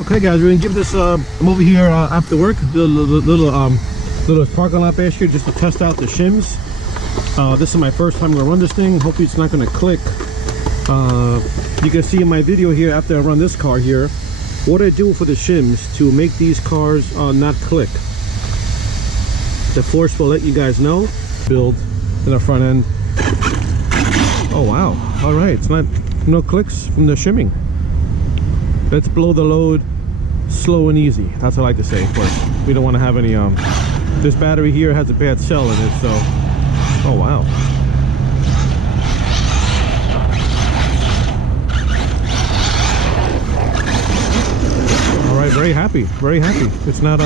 Okay guys, we're gonna give this I'm over here after work, do a little parking lot bash here just to test out the shims. This is my first time gonna run this thing. Hopefully it's not gonna click. You can see in my video here after I run this car here what I do for the shims to make these cars not click. The force will let you guys know. Build in the front end. Oh wow, all right, it's not no clicks from the shimming. Let's blow the load slow and easy. That's what I like to say. Of course, we don't want to have any this battery here has a bad cell in it, so oh wow. All right, very happy, very happy. It's not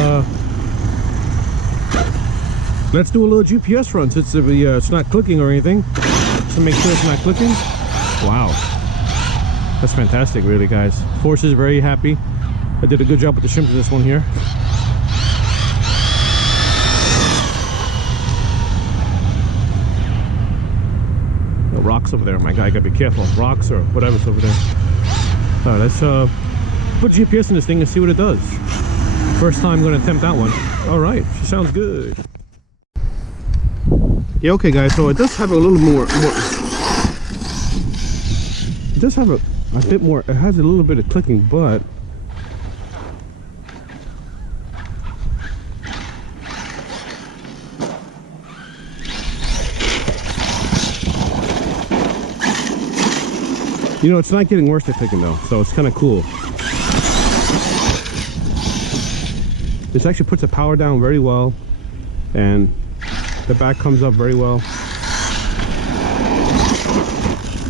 let's do a little GPS run since it's not clicking or anything, to make sure it's not clicking. Wow, that's fantastic, really, guys. Force is very happy. I did a good job with the shims in this one here. The rocks over there, my guy, gotta be careful. Rocks or whatever's over there. All right, let's put GPS in this thing and see what it does. First time I'm gonna attempt that one. All right, she sounds good. Yeah, okay guys, so it does have a little more it does have a bit more, it has a little bit of clicking, but you know, it's not getting worse at clicking though, so it's kind of cool. This actually puts the power down very well, and the back comes up very well.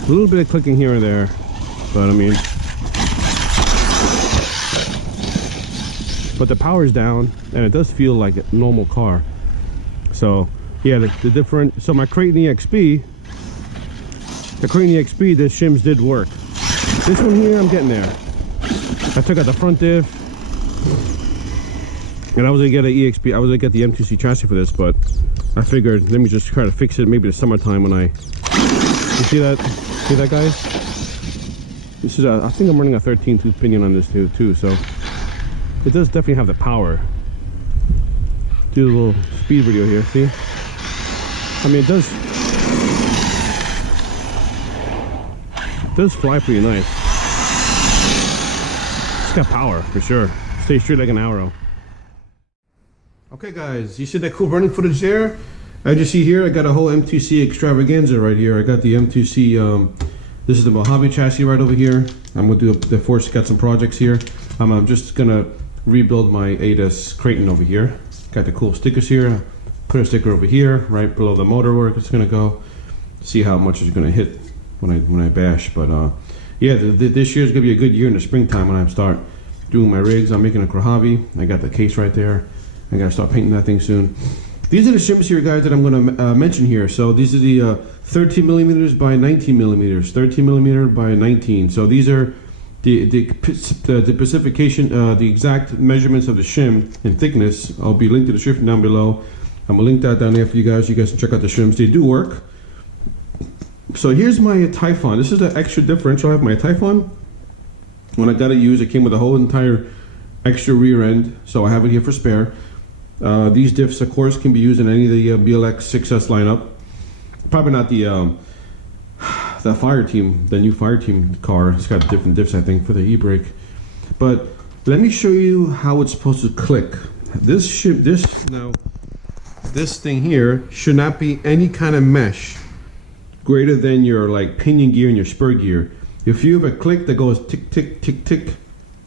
A little bit of clicking here and there, but I mean, but the power's down and it does feel like a normal car. So yeah, the different, so my Creighton EXP, this shims did work. This one here, I'm getting there. I took out the front diff, and I was gonna get an EXP, I was gonna get the M2C chassis for this, but I figured let me just try to fix it maybe the summertime when you see that guys? This is I think I'm running a 13-tooth pinion on this too, so it does definitely have the power. Do a little speed video here, see? I mean, it does fly pretty nice. It's got power for sure. Stays straight like an arrow. Okay guys, you see that cool running footage there? As you see here, I got a whole M2C extravaganza right here. I got the M2C, this is the Mojave chassis right over here. I'm gonna do the force, got some projects here. I'm just gonna rebuild my ADAS Creighton over here. Got the cool stickers here. Put a sticker over here, right below the motor work. It's gonna go. See how much it's gonna hit when I bash. But yeah, this year is gonna be a good year in the springtime when I start doing my rigs. I'm making a Mojave. I got the case right there. I gotta start painting that thing soon. These are the shims here, guys, that I'm gonna mention here. So these are the 13 millimeters by 19 millimeters, 13 millimeter by 19. So these are the specification, the exact measurements of the shim in thickness. I'll be linked to the description down below. I'm gonna link that down there for you guys. You guys can check out the shims. They do work. So here's my Typhon. This is an extra differential. I have my Typhon. When I got it used, it came with a whole entire extra rear end. So I have it here for spare. These diffs, of course, can be used in any of the BLX 6S lineup. Probably not the fire team, the new fire team car. It's got different diffs, I think, for the e-brake. But let me show you how it's supposed to click. This thing here should not be any kind of mesh greater than your like pinion gear and your spur gear. If you have a click that goes tick, tick, tick, tick,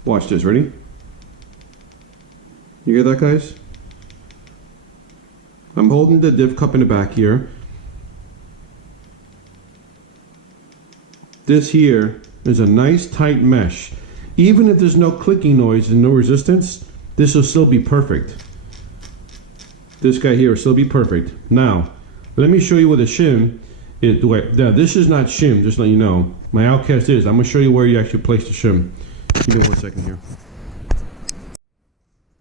watch this, ready? You hear that, guys? I'm holding the diff cup in the back here. This here is a nice tight mesh. Even if there's no clicking noise and no resistance, this will still be perfect. This guy here will still be perfect. Now, let me show you what a shim is. Now, this is not shim, just to let you know. My Outcast is. I'm going to show you where you actually place the shim. Give me 1 second here.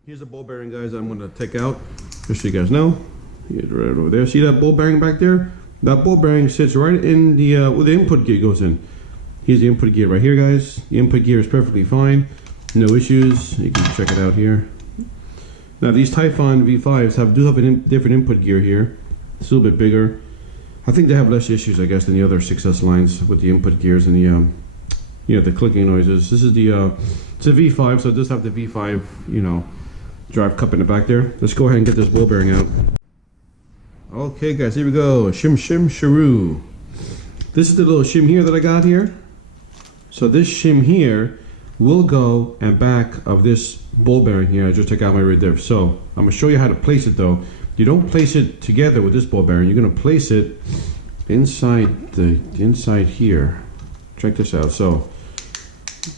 Here's the ball bearing, guys, I'm going to take out, just so you guys know. It's right over there. See that ball bearing back there? That ball bearing sits right in the where the input gear goes in. Here's the input gear right here, guys. The input gear is perfectly fine. No issues. You can check it out here. Now these Typhon V5s do have a different input gear here. It's a little bit bigger. I think they have less issues, I guess, than the other 6S lines with the input gears and the the clicking noises. This is it's a V5, so it does have the V5 drive cup in the back there. Let's go ahead and get this ball bearing out. Okay guys, here we go. Shim Sharoo. This is the little shim here that I got here. So this shim here will go and back of this ball bearing here. I just took out my rear diff. So I'm gonna show you how to place it though. You don't place it together with this ball bearing. You're gonna place it inside here. Check this out. So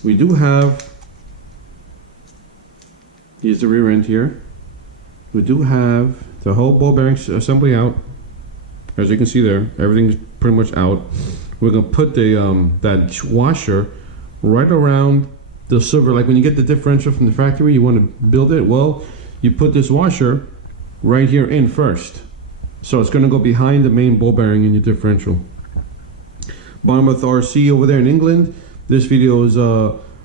we do have, here's the rear end here. We do have the whole ball bearing assembly out. As you can see there, everything's pretty much out. We're gonna put the that washer right around the silver. Like when you get the differential from the factory, you want to build it. Well, you put this washer right here in first. So it's gonna go behind the main ball bearing in your differential. Bournemouth RC over there in England. This video is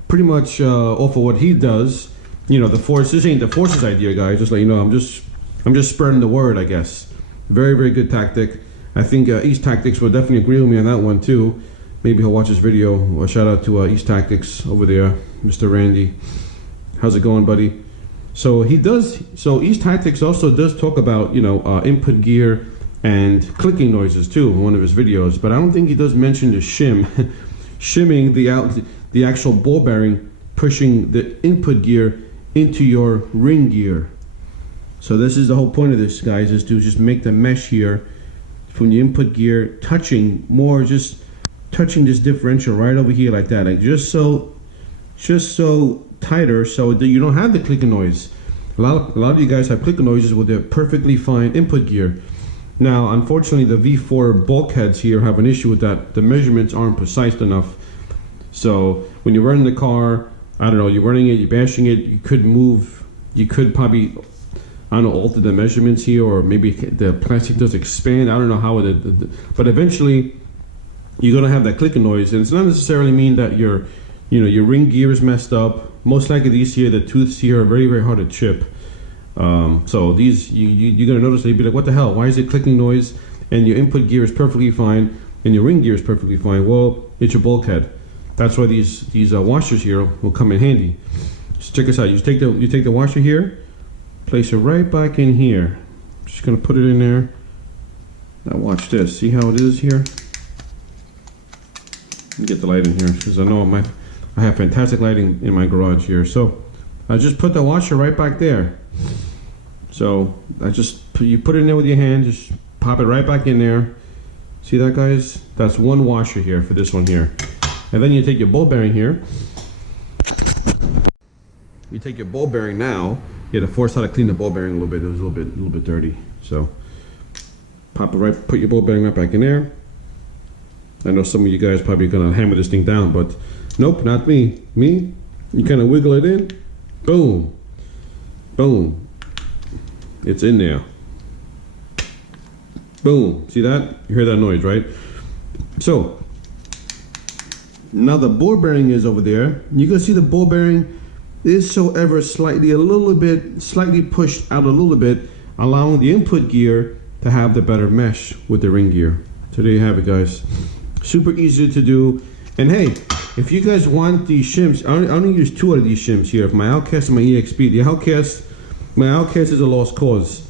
pretty much off of what he does. The force. This ain't the force's idea, guys. Just let you know, I'm just spreading the word, I guess. Very, very good tactic. I think East Tactics will definitely agree with me on that one too. Maybe he'll watch this video. A shout out to East Tactics over there, Mr. Randy. How's it going, buddy? So he does. So East Tactics also does talk about input gear and clicking noises too in one of his videos. But I don't think he does mention the shim, shimming the actual ball bearing, pushing the input gear into your ring gear. So this is the whole point of this, guys, is to just make the mesh here from the input gear touching this differential right over here like that, like just so tighter so that you don't have the clicking noise. A lot of you guys have clicking noises with their perfectly fine input gear. Now, unfortunately, the V4 bulkheads here have an issue with that. The measurements aren't precise enough. So when you're running the car, I don't know, you're running it, you're bashing it, you could probably, I don't know, alter the measurements here, or maybe the plastic does expand. I don't know how but eventually you're gonna have that clicking noise, and it's not necessarily mean that your ring gear is messed up. Most likely these here, the tooths here, are very, very hard to chip. So these, you're gonna notice, you'd be like, what the hell? Why is it clicking noise? And your input gear is perfectly fine, and your ring gear is perfectly fine. Well, it's your bulkhead. That's why these washers here will come in handy. So check this out. You take the washer here, place it right back in here. Just gonna put it in there. Now watch this. See how it is here? Let me get the light in here, because I know I have fantastic lighting in my garage here. So I just put the washer right back there. So you put it in there with your hand, just pop it right back in there. See that, guys? That's one washer here for this one here. And then you take your ball bearing here. You take your ball bearing now. You had to force how to clean the ball bearing a little bit. It was a little bit dirty. So put your ball bearing right back in there. I know some of you guys probably gonna hammer this thing down, but nope, not me. Me, you kind of wiggle it in. Boom, boom. It's in there. Boom. See that? You hear that noise, right? So now the ball bearing is over there. You can see the ball bearing is so ever slightly pushed out a little bit, allowing the input gear to have the better mesh with the ring gear. So there you have it, guys. Super easy to do. And hey, if you guys want these shims, I only use 2 out of these shims here. My Outcast and my EXP. My Outcast is a lost cause.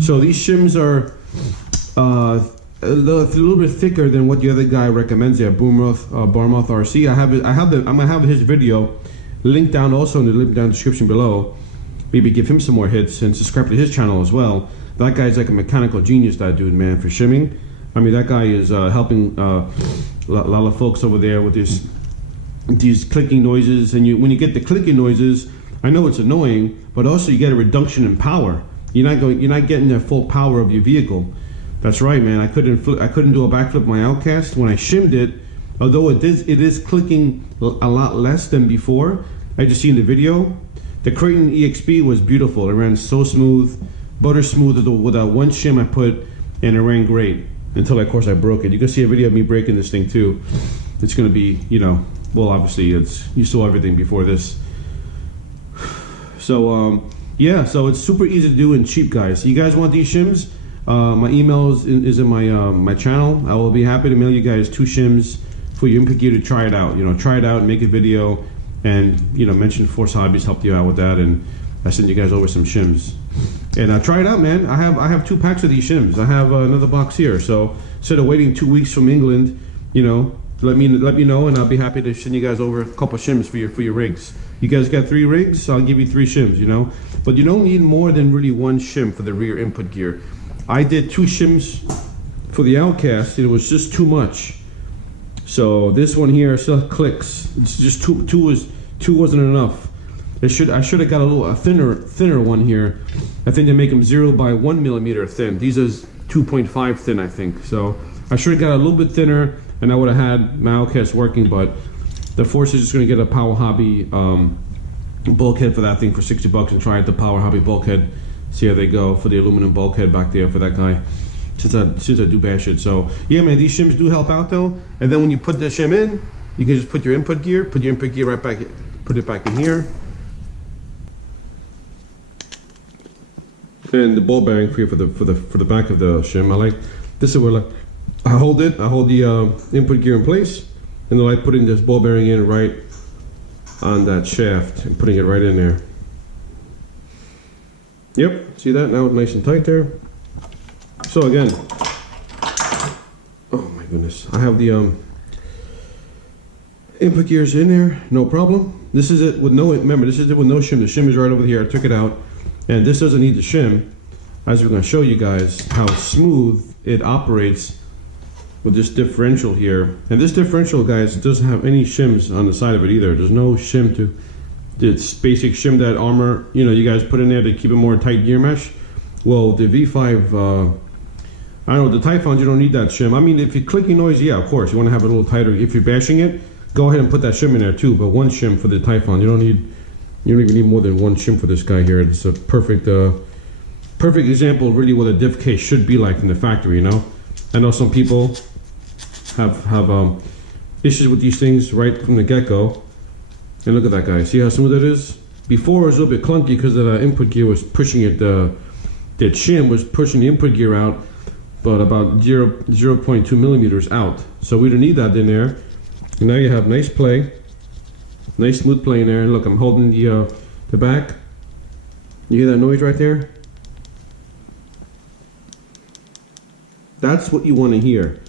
So these shims are a little bit thicker than what the other guy recommends there, Bournemouth RC. I'm gonna have his video linked down also in the link down description below. Maybe give him some more hits and subscribe to his channel as well. That guy's like a mechanical genius, that dude, man, for shimming. I mean, that guy is helping a lot of folks over there with these clicking noises. And when you get the clicking noises, I know it's annoying, but also you get a reduction in power. You're not getting the full power of your vehicle. That's right, man. I couldn't do a backflip with my Outcast when I shimmed it. Although it is clicking a lot less than before. I just seen the video. The Creighton EXP was beautiful. It ran so smooth, butter smooth with that one shim I put, and it ran great. Until, of course, I broke it. You can see a video of me breaking this thing too. It's gonna be, well, obviously you saw everything before this. So yeah, so it's super easy to do and cheap, guys. You guys want these shims? My email is in my my channel. I will be happy to mail you guys 2 shims for your input gear to try it out. You know, try it out, make a video, and you know, mention Force Hobbies helped you out with that, and I sent you guys over some shims. And try it out, man. I have 2 packs of these shims. I have another box here. So instead of waiting 2 weeks from England, you know, let me know, and I'll be happy to send you guys over a couple shims for your rigs. You guys got 3 rigs, so I'll give you 3 shims. You know, but you don't need more than really 1 shim for the rear input gear. I did 2 shims for the Outcast, and it was just too much. So this one here still clicks. It's just two wasn't enough. I should have got a thinner one here. I think they make them 0 by 1 millimeter thin. These is 2.5 thin, I think. So I should have got a little bit thinner, and I would have had my Outcast working. But the Force is just going to get a Power Hobby bulkhead for that thing for 60 bucks and try it, the Power Hobby bulkhead. See how they go for the aluminum bulkhead back there for that guy. Since I do bash it. So yeah, man, these shims do help out though. And then when you put the shim in, you can just put your input gear right back, put it back in here. And the ball bearing for the back of the shim. I like this is where I hold the input gear in place, and then I like putting this ball bearing in right on that shaft and putting it right in there. Yep, see that? Now it's nice and tight there. So again, oh my goodness, I have the input gears in there, no problem. This is it with no, remember, this is it with no shim. The shim is right over here. I took it out, and this doesn't need the shim. As we're going to show you guys how smooth it operates with this differential here. And this differential, guys, doesn't have any shims on the side of it either. There's no shim to, it's basic shim that Arrma, you know, you guys put in there to keep it more tight gear mesh. Well, the V5, I don't know, the Typhons, you don't need that shim. I mean, if you're clicking noise, yeah, of course, you want to have it a little tighter. If you're bashing it, go ahead and put that shim in there too, but 1 shim for the Typhon. You don't even need more than 1 shim for this guy here. It's a perfect example of really what a diff case should be like in the factory, you know? I know some people have issues with these things right from the get-go. And look at that guy, see how smooth it is? Before it was a little bit clunky because the input gear was pushing it, the shim was pushing the input gear out, but about 0.2 millimeters out. So we don't need that in there. And now you have nice play, nice smooth play in there. And look, I'm holding the back. You hear that noise right there? That's what you want to hear.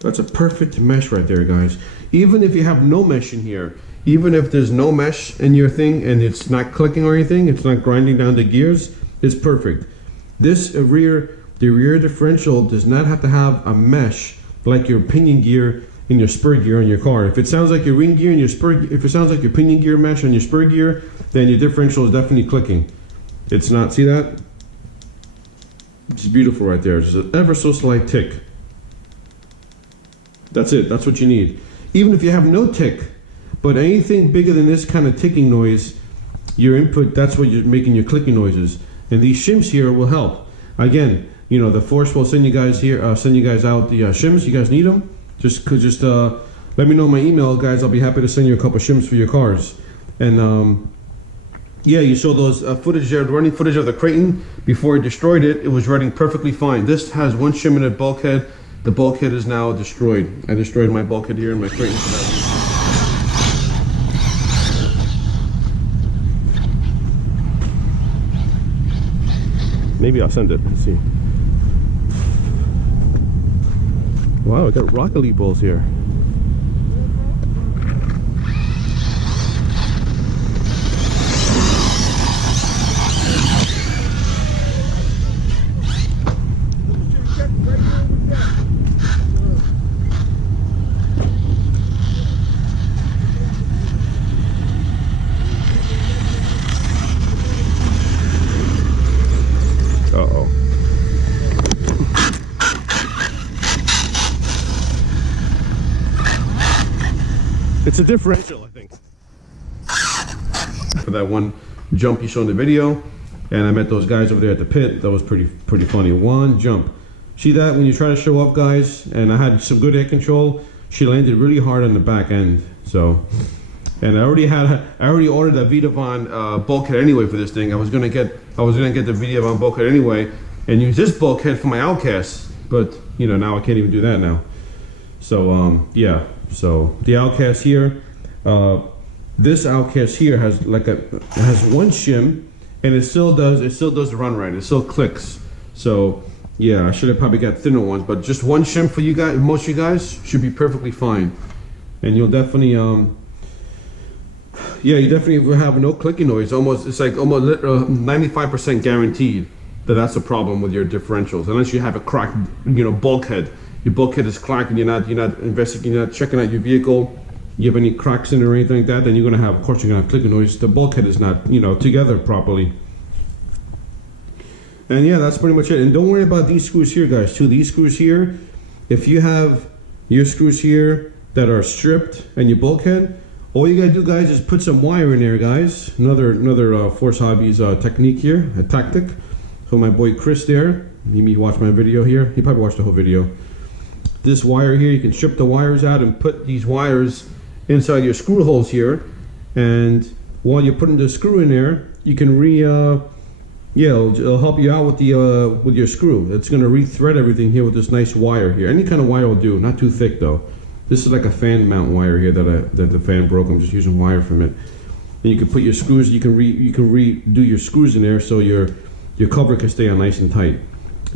That's a perfect mesh right there, guys. Even if you have no mesh in here, even if there's no mesh in your thing and it's not clicking or anything, it's not grinding down the gears, it's perfect. This the rear differential does not have to have a mesh like your pinion gear and your spur gear on your car. If it sounds like your ring gear and your spur, if it sounds like your pinion gear mesh on your spur gear, then your differential is definitely clicking. It's not, see that? It's beautiful right there. Just an ever so slight tick. That's it, that's what you need. Even if you have no tick, but anything bigger than this kind of ticking noise, your input, that's what you're making your clicking noises. And these shims here will help. Again, you know, the Force will send you guys here, send you guys out the shims. You guys need them? Just let me know in my email, guys. I'll be happy to send you a couple shims for your cars. And yeah, you saw those footage there, running footage of the Creighton before it destroyed it. It was running perfectly fine. This has 1 shim in it bulkhead. The bulkhead is now destroyed. I destroyed my bulkhead here in my Creighton for that reason. Maybe I'll send it. Let's see. Wow, I got Rocket League balls here. Uh-oh. It's a differential, I think. For that one jump you saw in the video, and I met those guys over there at the pit. That was pretty funny. One jump. See that when you try to show off, guys? And I had some good air control. She landed really hard on the back end. So And I already ordered a Vitavon bulkhead anyway for this thing. I was gonna get the Vitavon bulkhead anyway and use this bulkhead for my outcast, but you know, now I can't even do that now. So yeah, so the outcast here, this outcast here has one shim, and it still does run right. It still clicks. So yeah, I should have probably got thinner ones, but just one shim for you guys, most of you guys, should be perfectly fine. And you'll definitely yeah, you definitely will have no clicking noise. It's like almost 95% guaranteed that that's a problem with your differentials, unless you have a cracked, you know, bulkhead. Your bulkhead is cracked and you're not investigating, you're not checking out your vehicle. You have any cracks in it or anything like that, then you're gonna have, of course, you're gonna have clicking noise. The bulkhead is not, you know, together properly. And yeah, that's pretty much it. And don't worry about these screws here, guys, too. These screws here, if you have your screws here that are stripped and your bulkhead, all you gotta do, guys, is put some wire in there, guys. Another Force Hobbies technique here, a tactic. So my boy Chris there, he watched my video here. He probably watched the whole video. This wire here, you can strip the wires out and put these wires inside your screw holes here. And while you're putting the screw in there, you can it'll help you out with your screw. It's gonna re-thread everything here with this nice wire here. Any kind of wire will do, not too thick though. This is like a fan mount wire here that the fan broke. I'm just using wire from it. And you can put your screws. You can redo your screws in there so your cover can stay on nice and tight.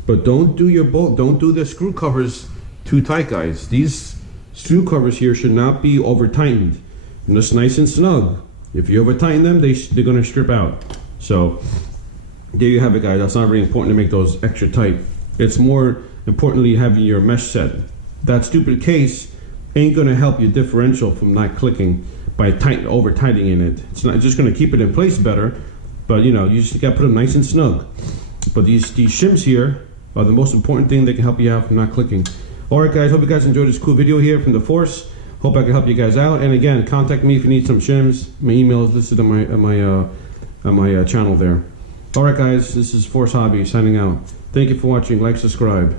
But don't do the screw covers too tight, guys. These screw covers here should not be over tightened. Just nice and snug. If you over tighten them, they're gonna strip out. So there you have it, guys. That's not very important to make those extra tight. It's more importantly having your mesh set. That stupid case ain't gonna help your differential from not clicking by over tightening it. It's just gonna keep it in place better, but you know, you just gotta put them nice and snug. But these shims here are the most important thing that can help you out from not clicking. All right, guys, hope you guys enjoyed this cool video here from the Force. Hope I can help you guys out. And again, contact me if you need some shims. My email is listed on my channel there. All right, guys, this is Force Hobby signing out. Thank you for watching. Like, subscribe.